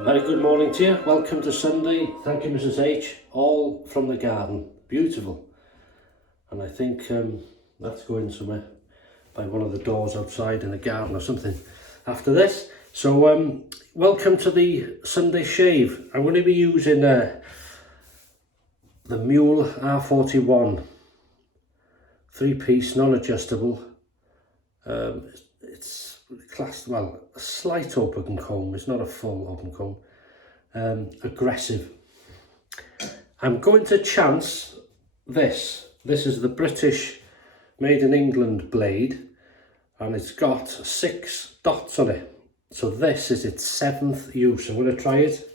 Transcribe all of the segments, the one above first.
A very good morning to you. Welcome to Sunday. Thank you, Mrs. H. All from the garden. Beautiful. And I think that's going somewhere by one of the doors outside in the garden or something after this. So welcome to the Sunday shave. I'm going to be using the Muhle R41 3-piece non-adjustable. It's classed, well, a slight open comb. It's not a full open comb. Aggressive. I'm going to chance this. This is the British made in England blade, and it's got 6 dots on it. So this is its 7th use. I'm going to try it.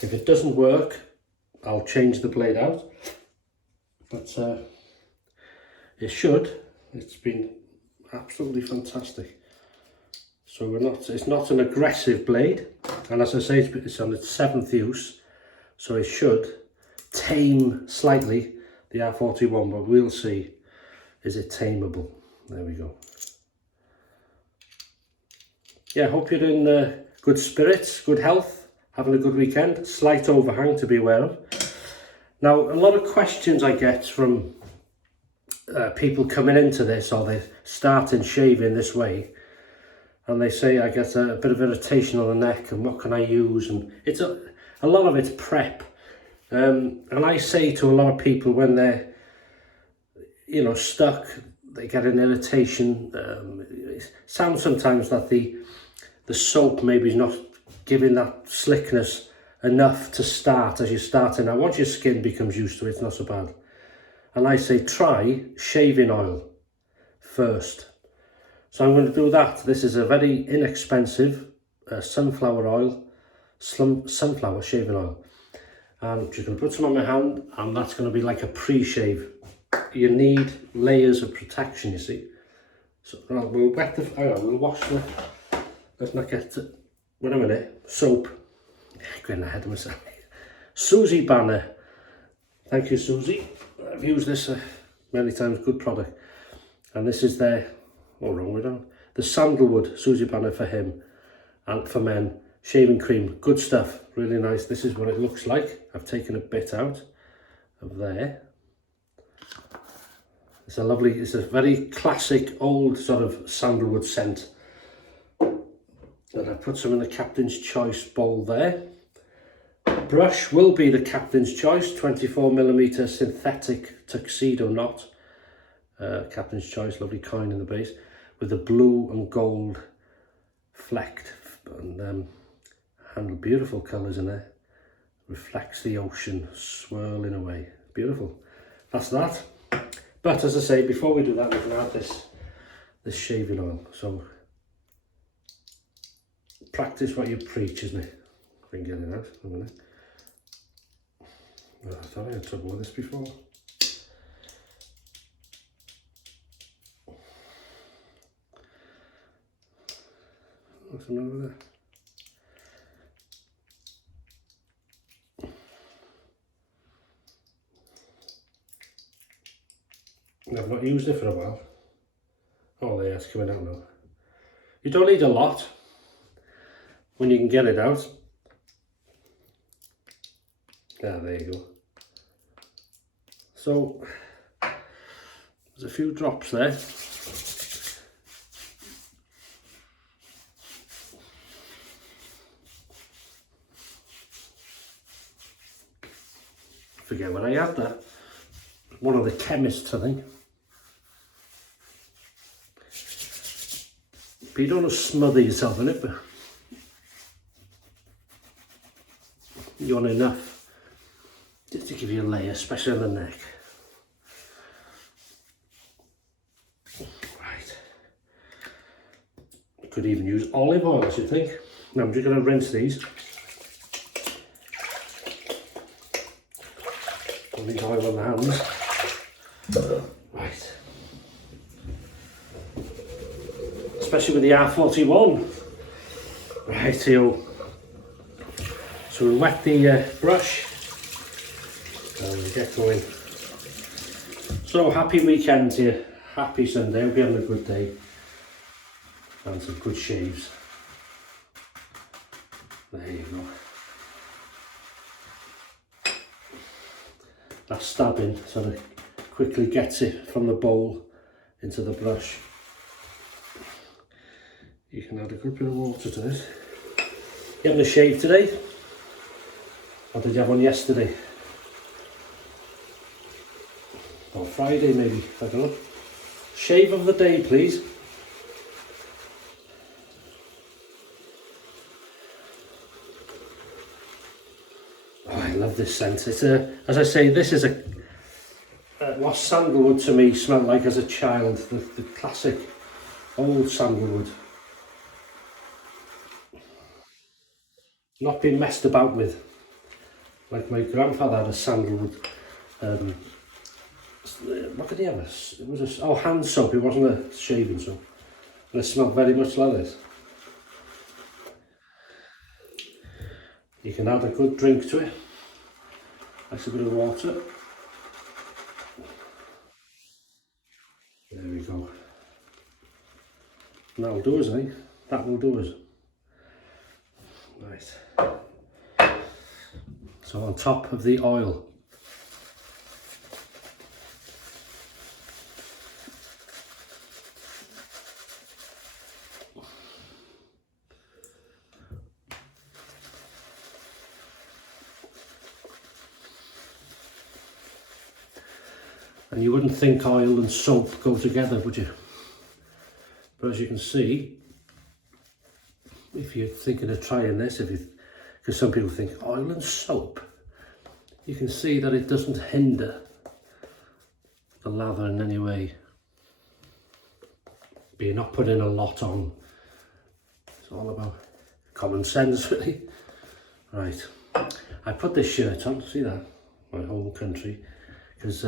If it doesn't work, I'll change the blade out. But it should. It's been absolutely fantastic. So it's not an aggressive blade, and as I say, it's on its 7th use, so it should tame slightly the R41, but we'll see, is it tameable. There we go. Yeah, hope you're in good spirits, good health, having a good weekend. Slight overhang to be aware of. Now, a lot of questions I get from people coming into this, or they're starting shaving this way, and they say I get a bit of irritation on the neck, and what can I use? And it's a lot of it's prep, and I say to a lot of people when they're, you know, stuck, they get an irritation. It sounds sometimes that the soap maybe is not giving that slickness enough to start as you're starting out. Once your skin becomes used to it, it's not so bad. And I say try shaving oil first. So I'm going to do that. This is a very inexpensive sunflower oil, sunflower shaving oil. And I'm just going to put some on my hand, and that's going to be like a pre-shave. You need layers of protection, you see. So we'll wet the, we'll wash the, let's not get to, wait a minute, soap. Getting ahead of myself. SueZbana. Thank you, Susie. I've used this many times, good product. And this is their, oh, wrong way down, the Sandalwood, SueZbana for him and for men, shaving cream, good stuff, really nice. This is what it looks like. I've taken a bit out of there. It's a lovely, it's a very classic old sort of sandalwood scent. And I put some in the Captain's Choice bowl there. Brush will be the Captain's Choice 24mm synthetic tuxedo knot. Captain's Choice, lovely coin in the base with the blue and gold flecked and handle, beautiful colours in there. Reflects the ocean swirling away. Beautiful. That's that. But as I say, before we do that, we can add this shaving oil. So practice what you preach, isn't it? If we can get it out in a minute. I thought I had trouble with this before. Nothing over there. I've not used it for a while. Oh, there, it's coming out now. You don't need a lot when you can get it out. Yeah, there you go. So there's a few drops there. Forget what I had there. One of the chemists, I think. But you don't want to smother yourself in it, but you want enough just to give you a layer, especially on the neck. Right. You could even use olive oil, I should think. Now I'm just going to rinse these. Don't need oil on the hands. Right. Especially with the R41. Right, here. So we'll wet the brush and we'll get going. So happy weekend to you, happy Sunday, hope you're having a good day and some good shaves. There you go. that stabbing sort of quickly gets it from the bowl into the brush. You can add a good bit of water to this. You having a shave today? Or did you have one yesterday? Or Friday maybe, I don't know. Shave of the day, please. Oh, I love this scent. It's as I say, this is what sandalwood to me smelled like as a child. The classic old sandalwood. Not being messed about with. Like my grandfather had a sandalwood. What did he have? It was hand soap. It wasn't a shaving soap, and it smelled very much like this. You can add a good drink to it. That's a bit of water. There we go. And that'll do us, eh? That will do us. Right. So on top of the oil. And you wouldn't think oil and soap go together, would you? But as you can see, if you're thinking of trying this, because some people think oil and soap, you can see that it doesn't hinder the lather in any way. But you're not putting a lot on. It's all about common sense, really. Right, I put this shirt on, see that? My home country, because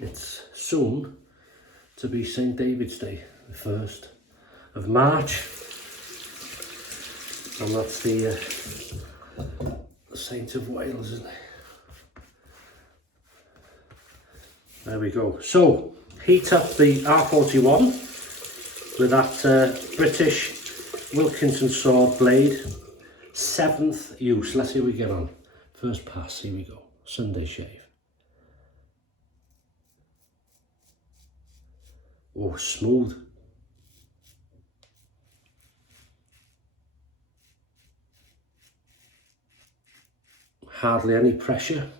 it's soon to be St. David's Day, the 1st of March. And that's the Saint of Wales, isn't it? There we go. So, heat up the R41 with that British Wilkinson sword blade. 7th use. Let's see how we get on. First pass, here we go. Sunday shave. Oh, smooth. Hardly any pressure.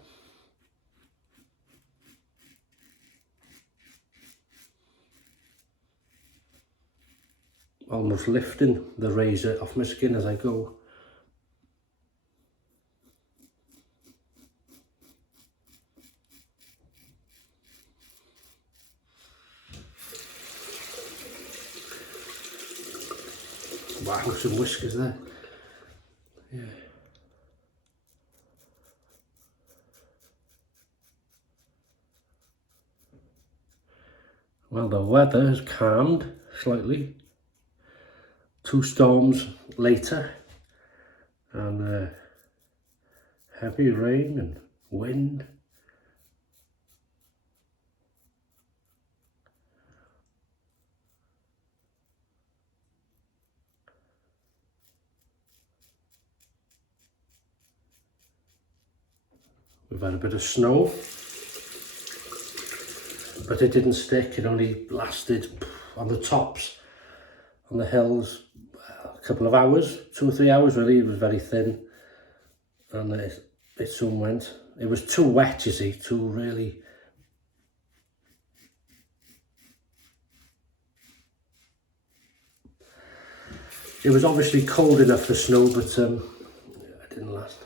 Almost lifting the razor off my skin as I go. Wow, some whiskers there. Yeah. Well, the weather has calmed slightly. 2 storms later, and heavy rain and wind. We've had a bit of snow, but it didn't stick. It only lasted on the tops, on the hills, a couple of hours, 2 or 3 hours really. It was very thin, and it soon went. It was too wet, you see, too really. It was obviously cold enough for snow, but it didn't last.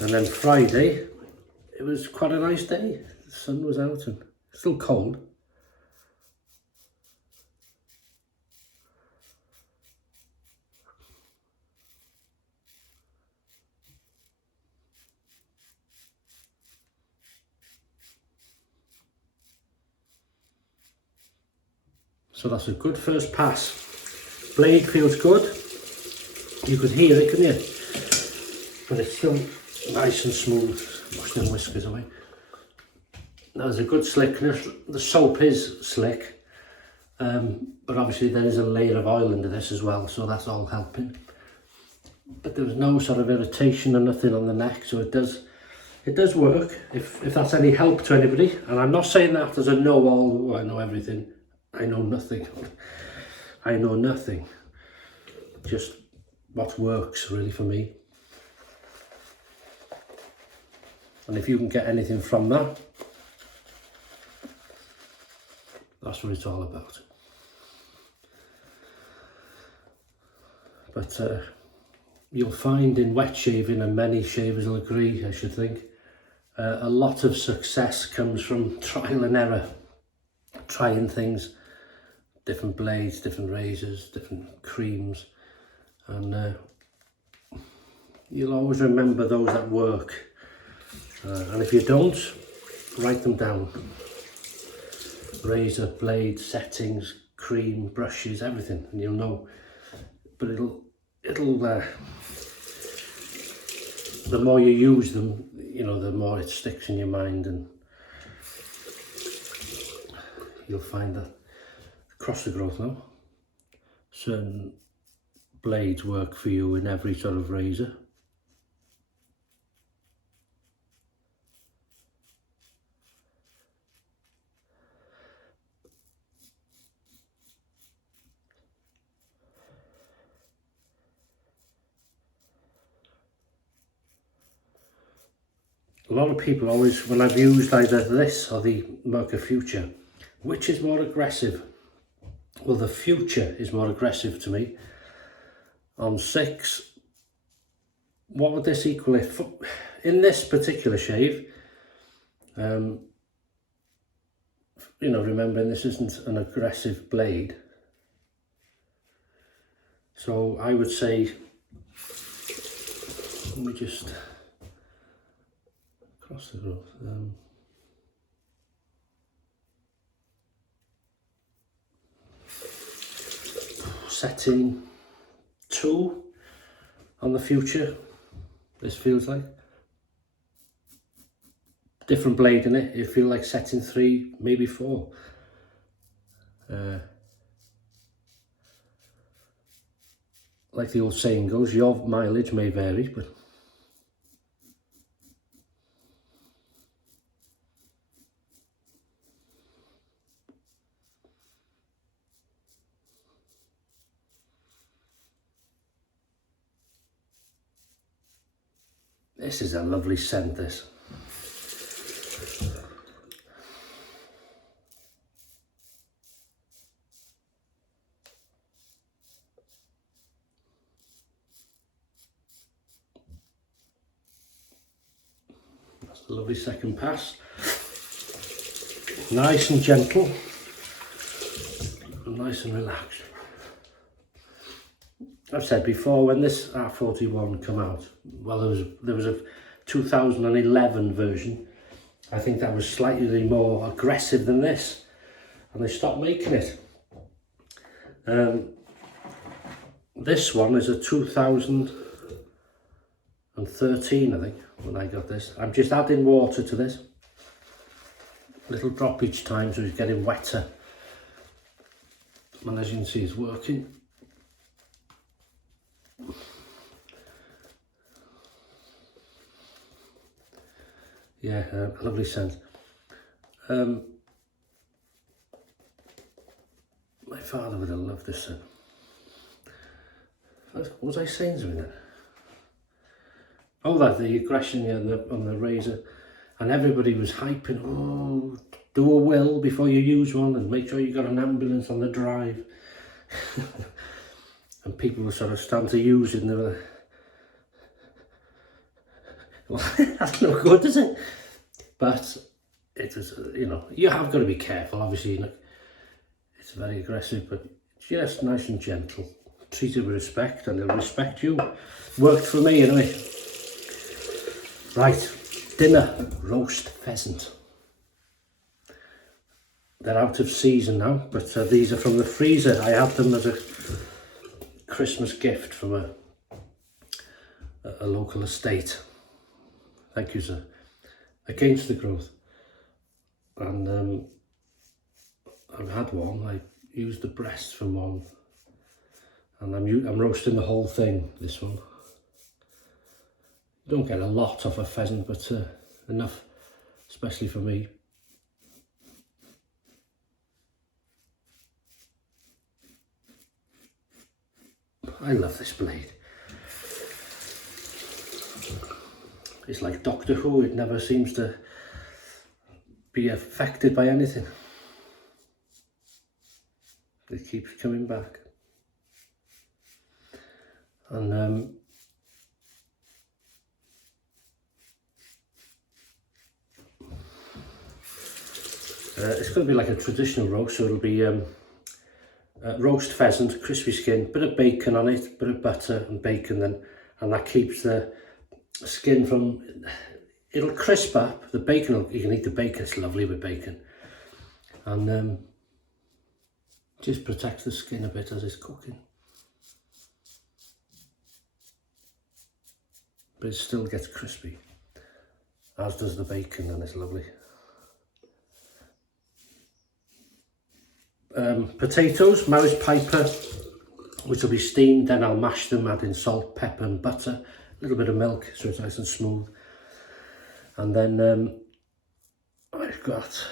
And then Friday, it was quite a nice day. The sun was out and still cold. So that's a good first pass. Blade feels good. You could hear it, couldn't you? But it's still nice and smooth. Wash them whiskers away. Now there's a good slickness. The soap is slick, but obviously there is a layer of oil under this as well, so that's all helping. But there was no sort of irritation or nothing on the neck, so it does work, if that's any help to anybody. And I'm not saying that as a know-all, I know everything. I know nothing. I know nothing. Just what works really for me. And if you can get anything from that, that's what it's all about. But you'll find in wet shaving, and many shavers will agree, I should think, a lot of success comes from trial and error, trying things, different blades, different razors, different creams, and you'll always remember those that work. And if you don't, write them down. Razor, blade, settings, cream, brushes, everything, and you'll know. But it'll the more you use them, you know, the more it sticks in your mind, and you'll find that across the growth now, certain blades work for you in every sort of razor. A lot of people always, when I've used either this or the Muhle Future, which is more aggressive? Well, the Future is more aggressive to me. On 6, what would this equal if, in this particular shave, you know, remembering this isn't an aggressive blade. So I would say, let me just across the growth. Setting 2 on the Future, this feels like. Different blade in it, it feels like setting 3, maybe 4. Like the old saying goes, your mileage may vary, but this is a lovely scent, this. That's a lovely second pass. Nice and gentle. Nice and relaxed. I've said before, when this R41 come out, well, there was a 2011 version. I think that was slightly more aggressive than this, and they stopped making it. This one is a 2013, I think, when I got this. I'm just adding water to this, little drop each time, so it's getting wetter. And as you can see, it's working. Yeah, lovely scent. My father would have loved this scent. What was I saying to him? Oh, that the aggression on the razor, and everybody was hyping. Oh, do a will before you use one, and make sure you got an ambulance on the drive. And people were sort of starting to use it, and they were, well, that's no good, is it? But it was, you know, you have got to be careful, obviously. You know, it's very aggressive, but just nice and gentle. Treat it with respect, and they'll respect you. Worked for me anyway. Right, dinner, roast pheasant. They're out of season now, but these are from the freezer. I had them as a Christmas gift from a local estate. Thank you, sir. Against the growth. And I've had one, use the breast from one, and I'm roasting the whole thing, this one. You don't get a lot off a pheasant, but enough, especially for me. I love this blade. It's like Doctor Who, it never seems to be affected by anything. It keeps coming back. And it's going to be like a traditional roast, so it'll be roast pheasant, crispy skin, bit of bacon on it, bit of butter and bacon, then, and that keeps the skin from, it'll crisp up, the bacon, you can eat the bacon, it's lovely with bacon, and just protects the skin a bit as it's cooking. But it still gets crispy, as does the bacon, and it's lovely. Potatoes, Maris Piper, which will be steamed, then I'll mash them, add in salt, pepper and butter, a little bit of milk so it's nice and smooth. And then I've got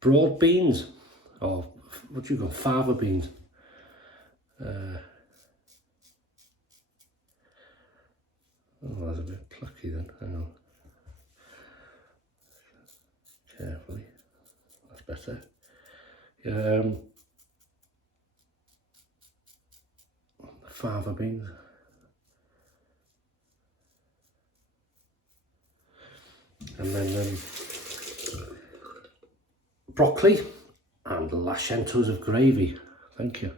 broad beans, or what do you call fava beans. Oh, that's a bit plucky then, hang on. Carefully. Better. Fava beans. And then broccoli and lashentos of gravy. Thank you.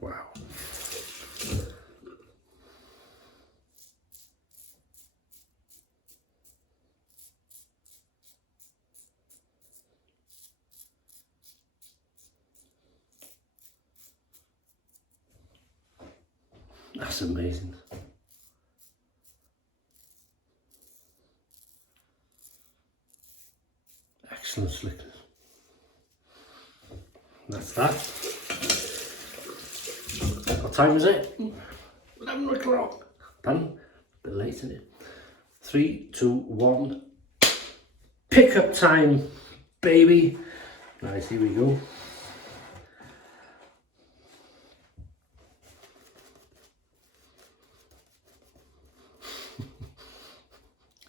Wow. That's amazing. Excellent slickness. That's that. What time is it? 11 o'clock. Done. A bit late, isn't it? 3, 2, 1. Pickup time, baby. Nice, here we go.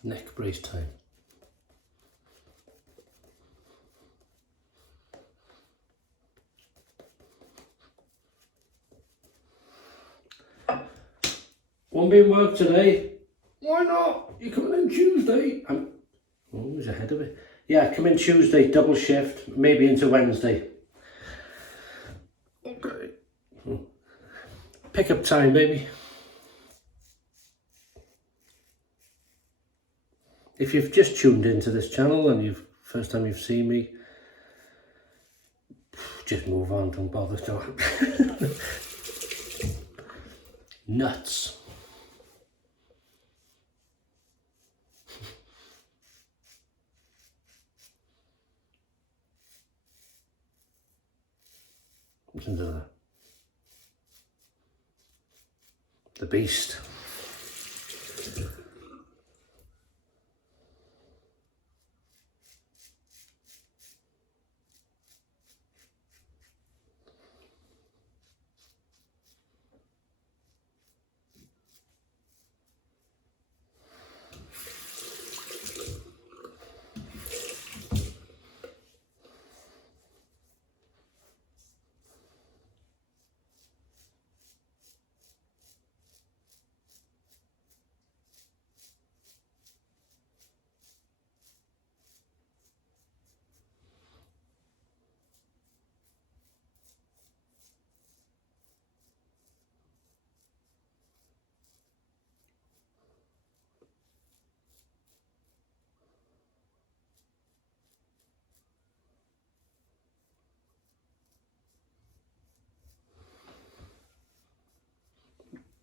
Neck brace time. Won't be in work today. Why not? You're coming in Tuesday. I'm always ahead of it. Yeah, come in Tuesday, double shift, maybe into Wednesday. Okay. Pick up time, baby. If you've just tuned into this channel and first time you've seen me, just move on, don't bother. Nuts. Listen to that. The beast.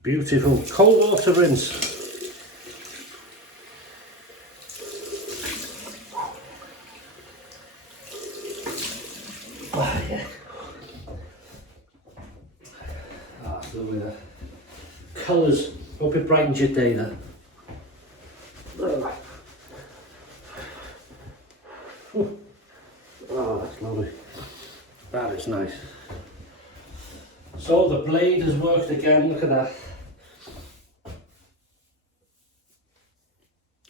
Beautiful. Cold water rinse. Oh, yeah. Ah, lovely there. Colours. Hope it brightens your day there. Oh, that's lovely. That is nice. So the blade has worked again, look at that.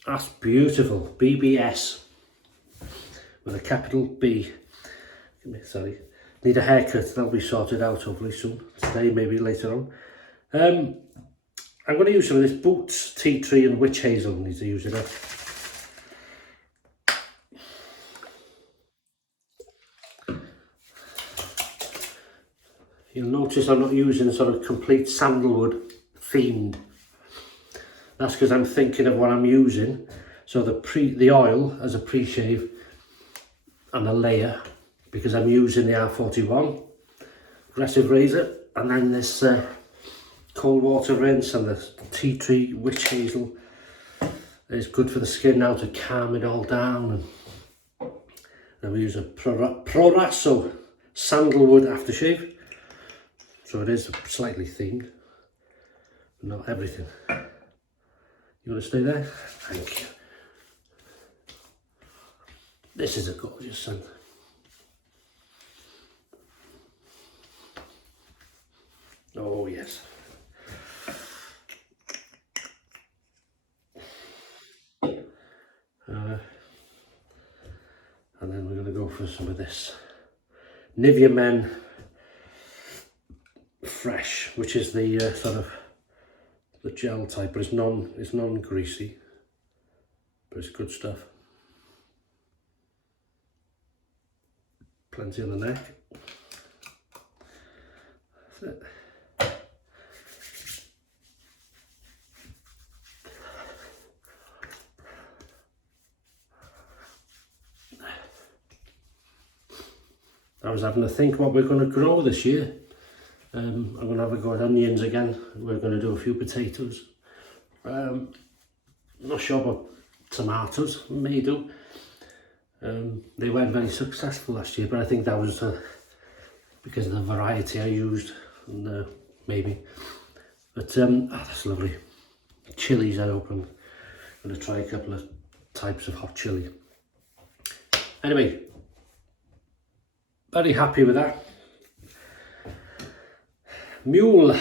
That's beautiful. BBS with a capital B. Sorry. Need a haircut, that'll be sorted out hopefully soon. Today, maybe later on. I'm going to use some of this Boots, Tea Tree and Witch Hazel. Need to use it up. You'll notice I'm not using sort of complete sandalwood themed. That's because I'm thinking of what I'm using. So the oil as a pre-shave and a layer, because I'm using the R41 aggressive razor, and then this cold water rinse and the tea tree witch hazel is good for the skin now to calm it all down. And then we use a Proraso sandalwood aftershave. So it is slightly themed, but not everything. You want to stay there? Thank you. This is a gorgeous scent. Oh yes. And then we're going to go for some of this Nivea Men Fresh, which is the sort of the gel type, but it's non-greasy, but it's good stuff. Plenty on the neck. That's it. I was having to think what we're going to grow this year. I'm going to have a go at onions again. We're going to do a few potatoes. Not sure about tomatoes, may do. They weren't very successful last year, but I think that was because of the variety I used, and maybe. But that's lovely. Chilies, I hope I'm going to try a couple of types of hot chili. Anyway, very happy with that. Muhle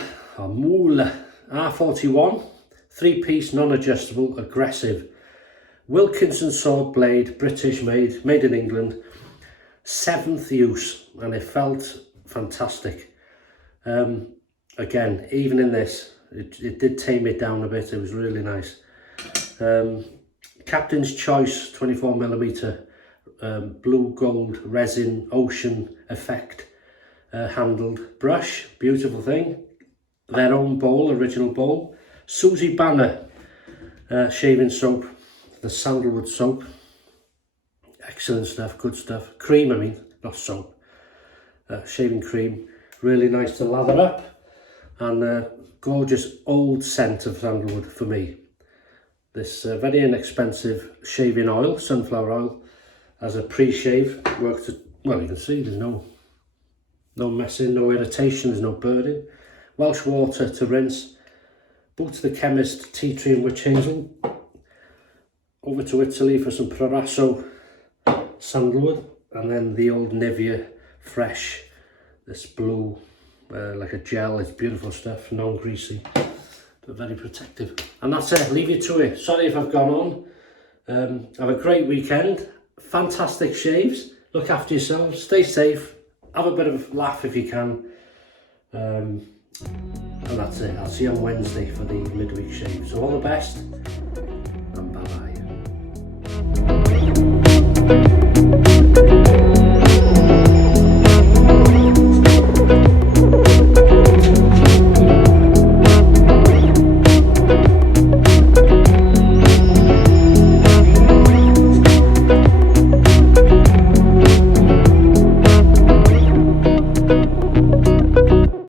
R41, 3-piece non-adjustable aggressive Wilkinson sword blade, British made in England, 7th use, and it felt fantastic. Again, even in this, it did tame it down a bit. It was really nice. Captain's Choice 24mm blue gold resin ocean effect handled brush, beautiful thing. Their own bowl, original bowl. SueZbana shaving soap, the sandalwood soap. Excellent stuff, good stuff. Cream, I mean, not soap. Shaving cream, really nice to lather up, and gorgeous old scent of sandalwood for me. This very inexpensive shaving oil, sunflower oil, as a pre-shave, worked. Well, you can see there's no messing, no irritation, there's no burning. Welsh water to rinse. Boot to the chemist, tea tree and witch hazel. Over to Italy for some Proraso sandalwood, and then the old Nivea Fresh, this blue, like a gel. It's beautiful stuff, non-greasy, but very protective. And that's it, leave you to it. Sorry if I've gone on. Have a great weekend, fantastic shaves, look after yourselves, stay safe, have a bit of a laugh if you can. And that's it. I'll see you on Wednesday for the midweek shave. So all the best, and bye bye.